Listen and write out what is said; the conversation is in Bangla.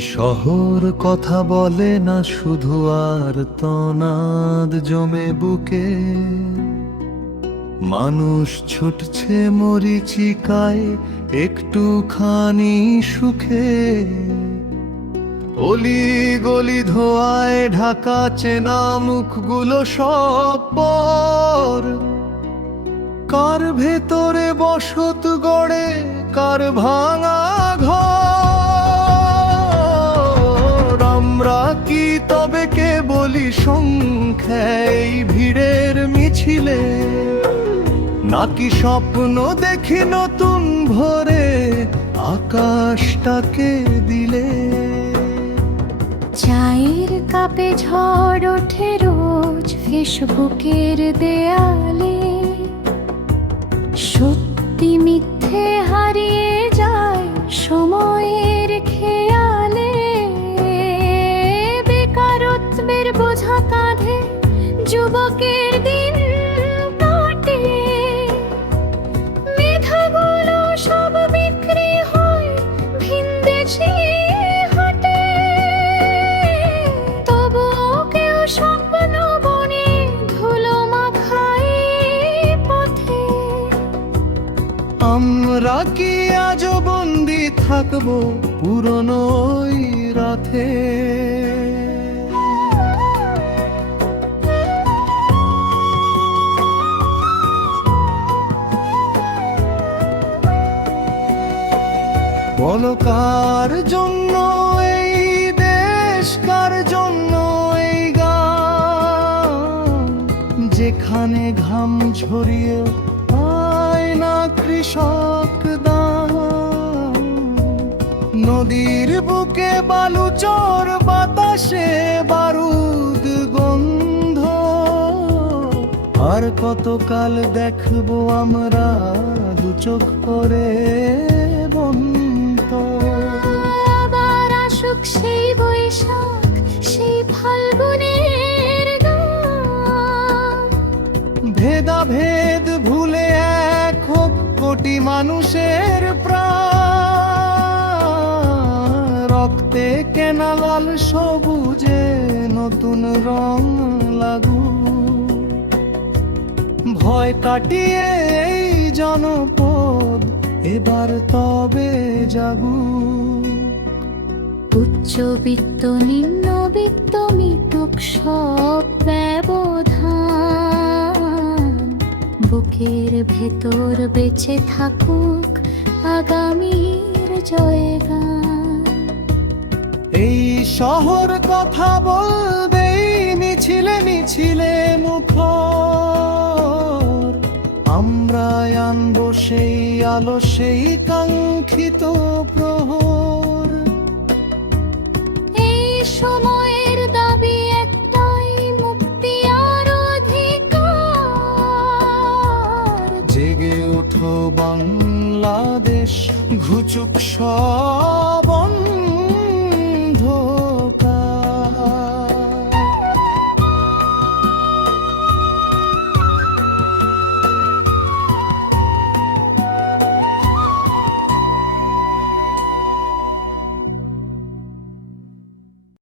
শহর কথা বলে না, শুধু আর তনাদ জমে বুকে। মানুষ ছুটছে মরিচিকায়, একটুখানি সুখে। অলি গলি ধোয়ায় ঢাকা চেনা মুখগুলো সব পর। কার ভেতরে বসত গড়ে, কার ভাঙা সংখ্যায় ভিড়ের মিছিলে। নাকি স্বপ্ন দেখি নতুন ভরে আকাশটাকে দিলে? চায়ের কাপে ঝড় ওঠে রোজ ফেসবুকের দেয়ালে। সত্যি যুবকের দিন সব বিক্রি হয় ভিনদেশি হাটে। তবুও কেউ স্বপ্ন মাখায় আমরা কি আজ বন্দি থাকব পুরনো ওই বলো কার জন্য এই দেশ, কার জন্য এই গান? যেখানে ঘাম ঝরিয়ে পায় না কৃষক দান। নদীর বুকে বালু চর, বাতাসে বারুদ গন্ধ। আর কতকাল দেখব আমরা দু চোখ করে ভেদাভেদ ভুলে এক হোক কোটি মানুষের প্রাণ। রক্তে কেনা লাল সবুজে নতুন রং লাগু ভয় কাটিয়ে এই জনপদ এবার তবে যাবু উচ্চবিত্ত, নিম্নবিত্ত মিটুক বুকের ভেতর বেঁচে থাকুক আগামীর জয়গান। এই শহর কথা বলবে মিছিলে মিছিলে মুখর। আমরা আনব সেই আলো সেই কাঙ্ক্ষিত প্রহর। এই সময়ের বাংলাদেশ ঘুচুক সবন্ধ